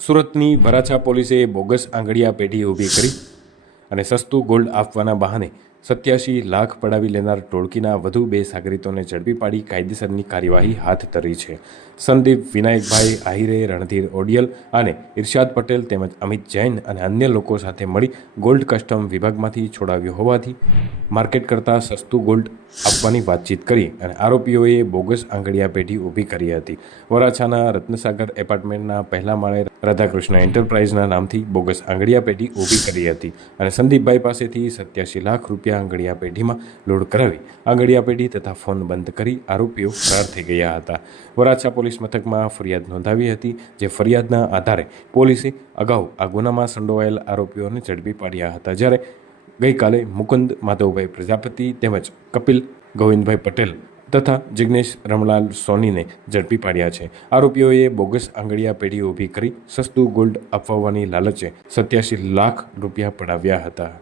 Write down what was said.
સુરતની વરાછા પોલીસે બોગસ આંગળીયા પેઢી ઊભી કરી અને સસ્તું ગોલ્ડ આપવાના બહાને સત્યાસી લાખ પડાવી લેનાર ટોળકીના વધુ બે સાગરીતોને ઝડપી પાડી કાયદેસરની કાર્યવાહી હાથ ધરી છે. સંદીપ, વિનાયકભાઈ, આહિરે, રણધીર ઓડિયલ અને ઇરશાદ પટેલ તેમજ અમિત જૈન અને અન્ય લોકો સાથે મળી ગોલ્ડ કસ્ટમ વિભાગમાંથી છોડાવ્યો હોવાથી માર્કેટ કરતાં સસ્તું ગોલ્ડ આપવાની વાતચીત કરી અને આરોપીઓએ બોગસ આંગળીયા પેઢી ઊભી કરી હતી. વરાછાના રત્નસાગર એપાર્ટમેન્ટના પહેલા માળે રાધાકૃષ્ણ એન્ટરપ્રાઇઝના નામથી બોગસ આંગળીયા પેઢી ઊભી કરી હતી અને સંદીપભાઈ પાસેથી સત્યાસી લાખ રૂપિયા આંગળીયા પેઢીમાં લોડ કરાવી આંગળીયા પેઢી તથા ફોન બંધ કરી આરોપીઓ ફરાર થઈ ગયા હતા. વરાછા પોલીસ મથકમાં ફરિયાદ નોંધાવી હતી, જે ફરિયાદના આધારે પોલીસે અગાઉ આ ગુનામાં સંડોવાયેલ આરોપીઓને ઝડપી પાડ્યા હતા. જ્યારે ગઈકાલે મુકુંદ માધવભાઈ પ્રજાપતિ તેમજ કપિલ ગોવિંદભાઈ પટેલ તથા જિગ્નેશ રમલાલ સોનીને ઝડપી પાડ્યા છે. આરોપીઓએ બોગસ આંગળીયા પેઢી ઊભી કરી સસ્તું ગોલ્ડ અપાવવાની લાલચે સત્યાસી લાખ રૂપિયા પડાવ્યા હતા.